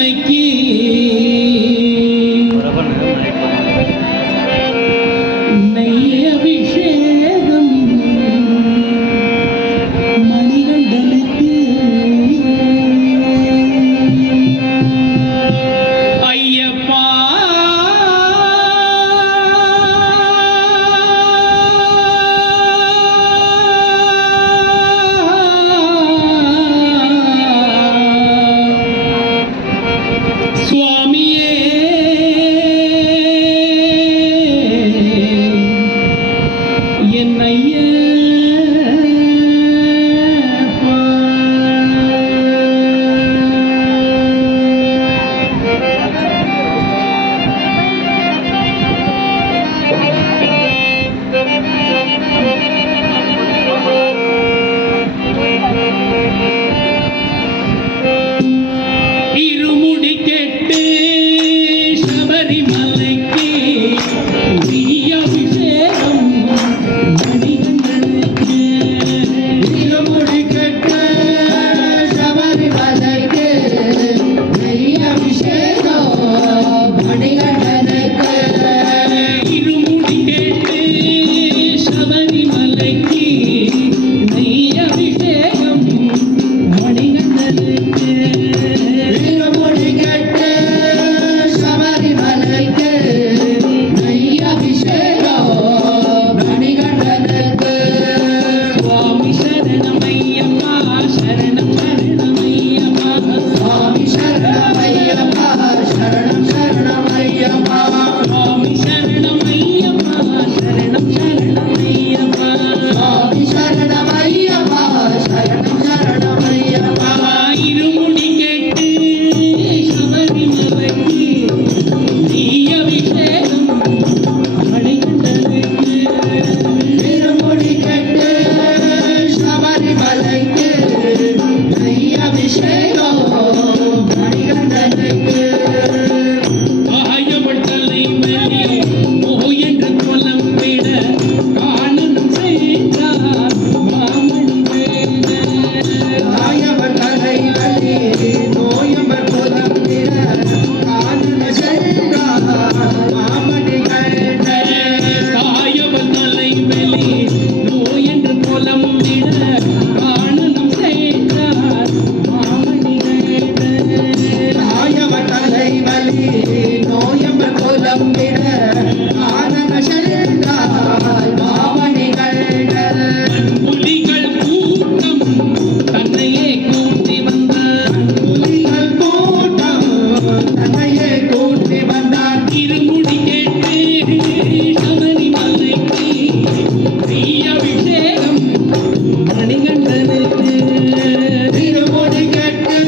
மலைக்கு நெய் அபிஷேகம் மணிகண்டனுக்கு ஐயப்பா சுவாமியே என் ஐயப்பா இருமுடி கெட்டு சபரிமலைக்கு நெய் அபிஷேகம் மணிகண்டனுக்கு இருமுடி கெட்டு சபரிமலைக்கு நெய் அபிஷேகம் மணிகண்டனுக்கு இருமுடி கெட்டு சபரிமலைக்கு நெய் அபிஷேகம் மணிகண்டனுக்கு இருமுடி கெட்டு சபரிமலைக்கு நெய் அபிஷேகம் மணிகண்டனுக்கு சுவாமி சரணமையப்பா சரணம் சரணமையப்பா சுவாமி சரணமையப்பா சரணம் சரணமையப்பா சுவாமி சரணமையப்பா சரணம் சரணமையப்பா சுவாமி சரணமையப்பா சரணம் சரணமையப்பா இருமுடி கெட்டு சபரிமலைக்கு நெய் அபிஷேகம் மணிகண்டனுக்கு இருமுடி கெட்டு சபரிமலைக்கு நெய் அபிஷேகம் மணிகண்டனுக்கு ஆயப்பட்டலை மேலே ஓ என்று புலம்பிட காணனம் செய்தார் மாமணி வேண்ட ஆயவர்களை வழி நோயவர் புலம்பிட காணன சென்றார் மாமணிகண்ட சாயவன் தலை மேலே நோய் என்று புலம்பிட காணனம் செய்தார் மாமணி வேண்ட ஆயவர்களை வழி நோயவர் புலம்பிட காணன சென்றார் மாமணிகண்ட புலிகள் கூட்டம் தன்னையே கூட்டி வந்தார் புலிகள் கூட்டம் தன்னையே கூட்டி வந்தார் இருமுடி கேட்டு சபரிமலைக்கு நெய் அபிஷேகம் மணிகண்டனுக்கு திருமுடி கெட்டு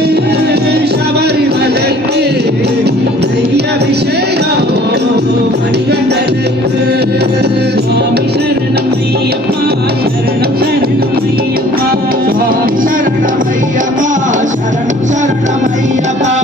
சபரிமலைக்கு நெய் அபிஷேகம் மணிகண்டனுக்கு சுவாமி சரணமையப்பா சரணம் சரணமையப்பா சுவாமி சரணமையப்பா சரணம் சரணமையப்பா